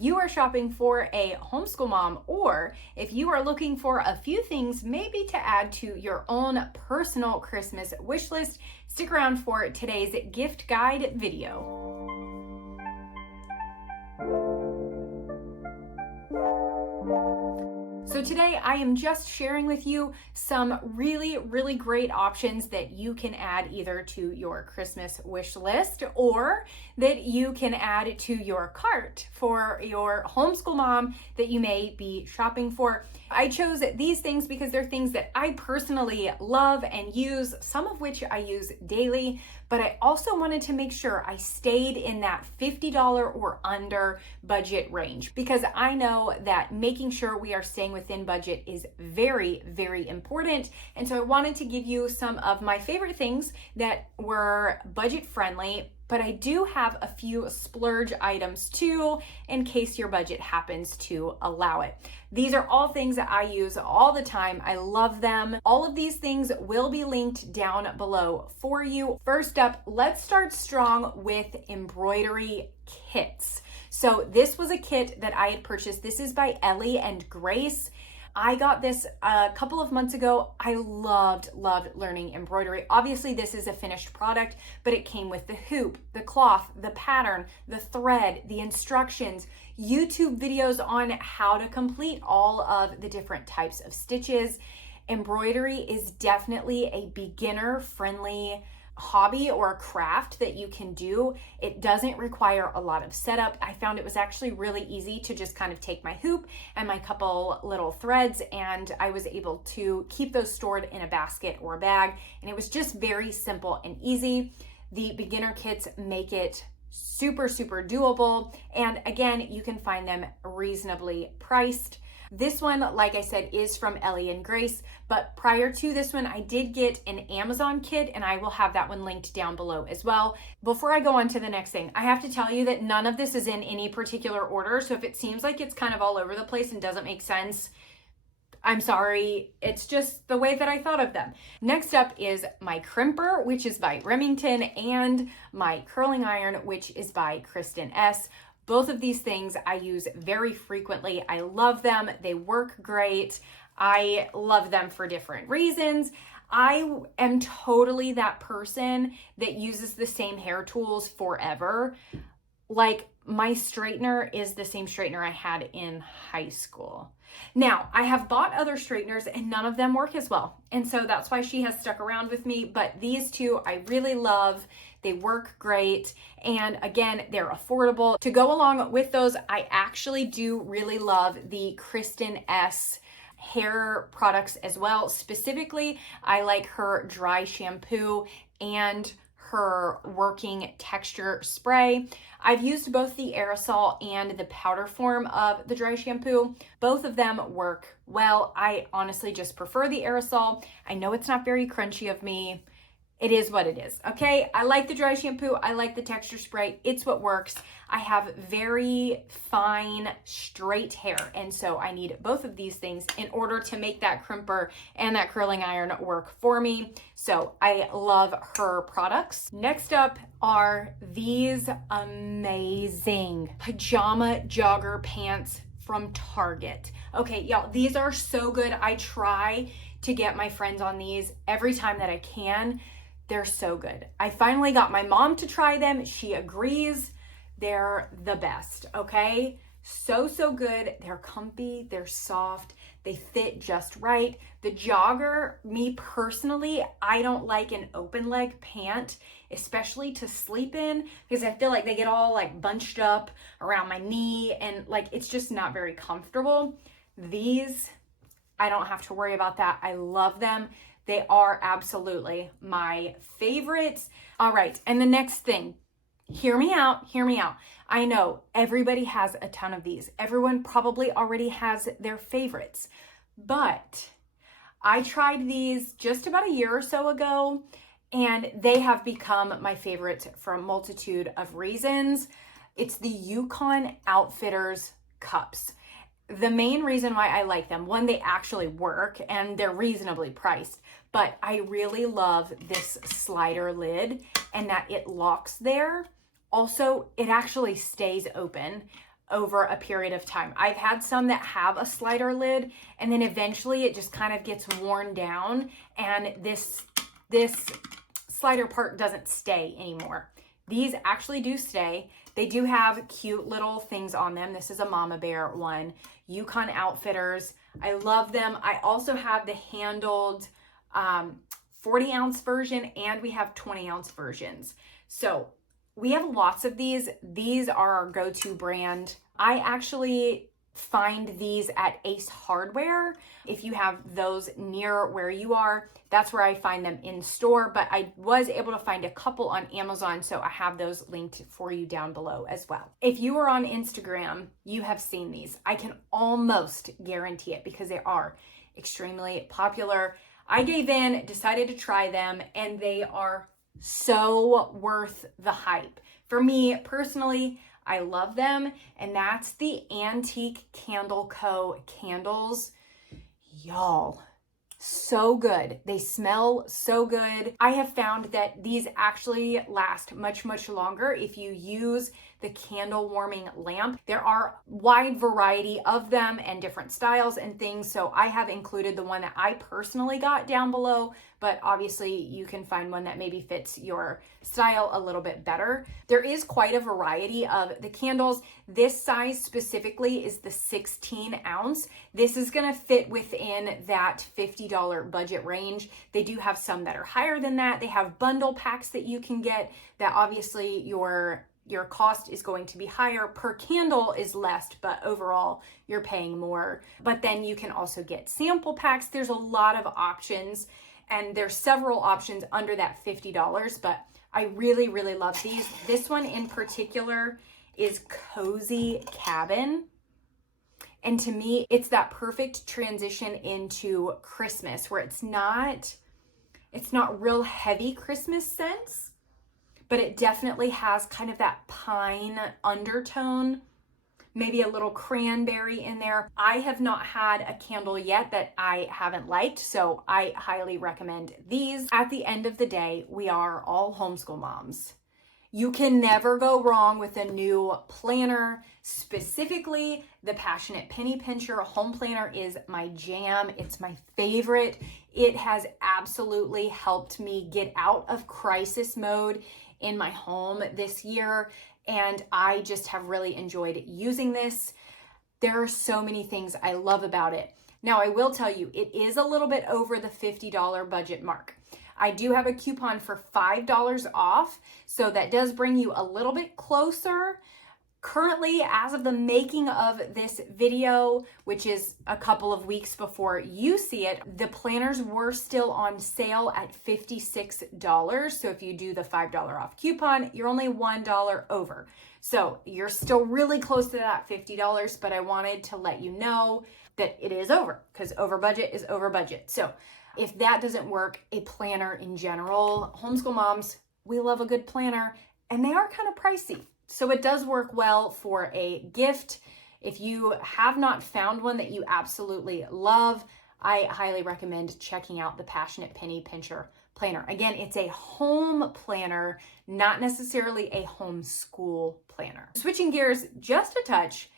you are shopping for a homeschool mom, or if you are looking for a few things maybe to add to your own personal Christmas wish list, stick around for today's gift guide video. So today I am just sharing with you some really great options that you can add either to your Christmas wish list or that you can add to your cart for your homeschool mom that you may be shopping for. I chose these things because they're things that I personally love and use, some of which I use daily, but I also wanted to make sure I stayed in that $50 or under budget range, because I know that making sure we are staying within budget is very important. And so I wanted to give you some of my favorite things that were budget friendly, but I do have a few splurge items too, in case your budget happens to allow it. These are all things that I use all the time. I love them. All of these things will be linked down below for you. First up, let's start strong with embroidery kits. So this was a kit that I had purchased. This is by Ellie and Grace. I got this a couple of months ago. I loved learning embroidery. Obviously, this is a finished product, but it came with the hoop, the cloth, the pattern, the thread, the instructions, YouTube videos on how to complete all of the different types of stitches. Embroidery is definitely a beginner-friendly hobby or a craft that you can do. It doesn't require a lot of setup. I found it was actually really easy to just kind of take my hoop and my couple little threads, and I was able to keep those stored in a basket or a bag, and it was just very simple and easy. The beginner kits make it super doable, and again, you can find them reasonably priced. This one, like I said, is from Ellie and Grace, but prior to this one, I did get an Amazon kit, and I will have that one linked down below as well. Before I go on to the next thing, I have to tell you that none of this is in any particular order, so if it seems like it's kind of all over the place and doesn't make sense, I'm sorry, it's just the way that I thought of them. Next up is my crimper, which is by Remington, and my curling iron, which is by Kristen S. Both of these things I use very frequently. I love them. They work great. I love them for different reasons. I am totally that person that uses the same hair tools forever. Like, my straightener is the same straightener I had in high school. Now, I have bought other straighteners and none of them work as well. And so that's why she has stuck around with me. But these two I really love. They work great. And again, they're affordable. To go along with those, I actually do really love the Kristen S hair products as well. Specifically, I like her dry shampoo and her working texture spray. I've used both the aerosol and the powder form of the dry shampoo. Both of them work well. I honestly just prefer the aerosol. I know it's not very crunchy of me. It is what it is, okay? I like the dry shampoo. I like the texture spray. It's what works. I have very fine, straight hair, and so I need both of these things in order to make that crimper and that curling iron work for me. So I love her products. Next up are these amazing pajama jogger pants from Target. Okay, y'all, these are so good. I try to get my friends on these every time that I can. They're so good. I finally got my mom to try them. She agrees. They're the best, okay? So good. They're comfy, they're soft, they fit just right. The jogger, me personally, I don't like an open leg pant, especially to sleep in, because I feel like they get all like bunched up around my knee and like it's just not very comfortable. These, I don't have to worry about that. I love them. They are absolutely my favorites. All right, and the next thing, hear me out. I know everybody has a ton of these. Everyone probably already has their favorites, but I tried these just about a year or so ago, and they have become my favorites for a multitude of reasons. It's the Yukon Outfitters cups. The main reason why I like them, one, they actually work and they're reasonably priced, but I really love this slider lid and that it locks there. Also, it actually stays open. over a period of time. I've had some that have a slider lid, and then eventually it just kind of gets worn down, and this slider part doesn't stay anymore. These actually do stay. They do have cute little things on them. This is a Mama Bear one. Yukon Outfitters. I love them. I also have the handled 40 ounce version, and we have 20 ounce versions. So we have lots of these. These are our go-to brand. I actually find these at Ace Hardware. If you have those near where you are, that's where I find them in store, but I was able to find a couple on Amazon, so I have those linked for you down below as well. If you are on Instagram, you have seen these. I can almost guarantee it because they are extremely popular. I gave in, decided to try them, and they are so worth the hype. For me personally, I love them, and that's the Antique Candle Co. candles. Y'all, so good. They smell so good. I have found that these actually last much, much longer if you use the candle warming lamp. There are wide variety of them and different styles and things, so I have included the one that I personally got down below, but obviously you can find one that maybe fits your style a little bit better. There is quite a variety of the candles. This size specifically is the 16 ounce. This is gonna fit within that $50 budget range. They do have some that are higher than that. They have bundle packs that you can get that obviously your cost is going to be higher. Per candle is less, but overall you're paying more. But then you can also get sample packs. There's a lot of options, and there's several options under that $50, but I really, really love these. This one in particular is Cozy Cabin. And to me, it's that perfect transition into Christmas where it's not real heavy Christmas scents, but it definitely has kind of that pine undertone, maybe a little cranberry in there. I have not had a candle yet that I haven't liked, so I highly recommend these. At the end of the day, we are all homeschool moms. You can never go wrong with a new planner. Specifically, the Passionate Penny Pincher Home Planner is my jam. It's my favorite. It has absolutely helped me get out of crisis mode in my home this year, and I just have really enjoyed using this. There are so many things I love about it. Now, I will tell you, it is a little bit over the $50 budget mark. I do have a coupon for $5 off, so that does bring you a little bit closer. Currently, as of the making of this video, which is a couple of weeks before you see it, the planners were still on sale at $56. So if you do the $5 off coupon, you're only $1 over. So you're still really close to that $50, but I wanted to let you know that it is over, because over budget is over budget. So if that doesn't work, a planner in general, homeschool moms, we love a good planner, and they are kind of pricey. So it does work well for a gift. If you have not found one that you absolutely love, I highly recommend checking out the Passionate Penny Pincher planner. Again, it's a home planner, not necessarily a homeschool planner. Switching gears just a touch,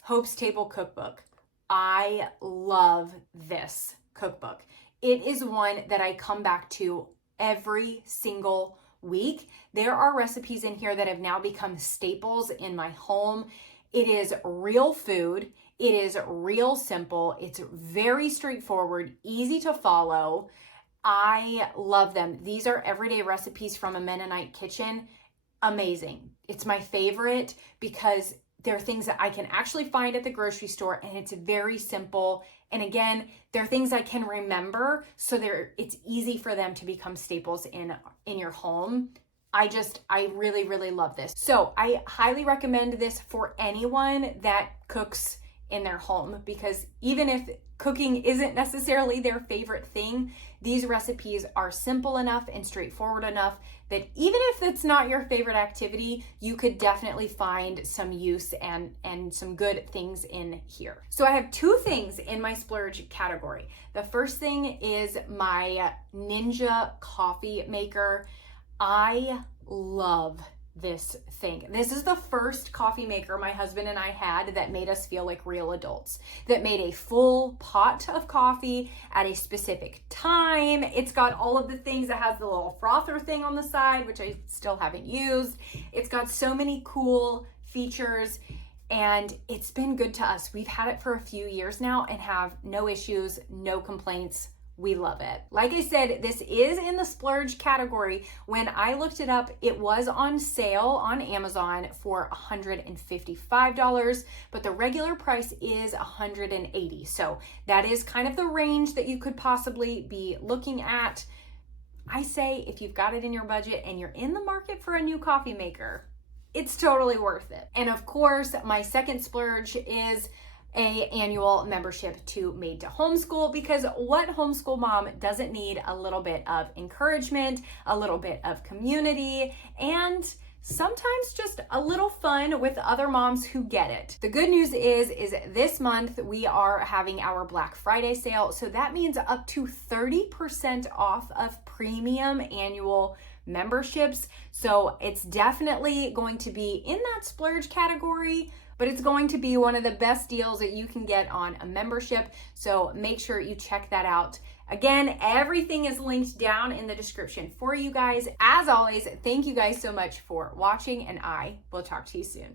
Hope's Table Cookbook. I love this cookbook. It is one that I come back to every single week. There are recipes in here that have now become staples in my home. It is real food. It is real simple. It's very straightforward, easy to follow. I love them. These are everyday recipes from a Mennonite kitchen. Amazing. It's my favorite because they're things that I can actually find at the grocery store, and it's very simple. And again, they're things I can remember, so it's easy for them to become staples in your home. I really, really love this. So I highly recommend this for anyone that cooks in their home, because even if cooking isn't necessarily their favorite thing, these recipes are simple enough and straightforward enough that even if it's not your favorite activity, you could definitely find some use and some good things in here. So I have two things in my splurge category. The first thing is my Ninja coffee maker. I love this thing. This is the first coffee maker my husband and I had that made us feel like real adults, that made a full pot of coffee at a specific time. It's got all of the things. It has the little frother thing on the side, which I still haven't used. It's got so many cool features, and it's been good to us. We've had it for a few years now and have no issues, no complaints. We love it. Like I said, this is in the Splurge category. When I looked it up, it was on sale on Amazon for $155, but the regular price is $180. So that is kind of the range that you could possibly be looking at. I say if you've got it in your budget and you're in the market for a new coffee maker, it's totally worth it. And of course, my second splurge is a annual membership to Made to Homeschool, because what homeschool mom doesn't need a little bit of encouragement, a little bit of community, and sometimes just a little fun with other moms who get it. The good news is this month we are having our Black Friday sale. So that means up to 30% off of premium annual memberships. So it's definitely going to be in that splurge category, but it's going to be one of the best deals that you can get on a membership. So make sure you check that out. Again, everything is linked down in the description for you guys. As always, thank you guys so much for watching, and I will talk to you soon.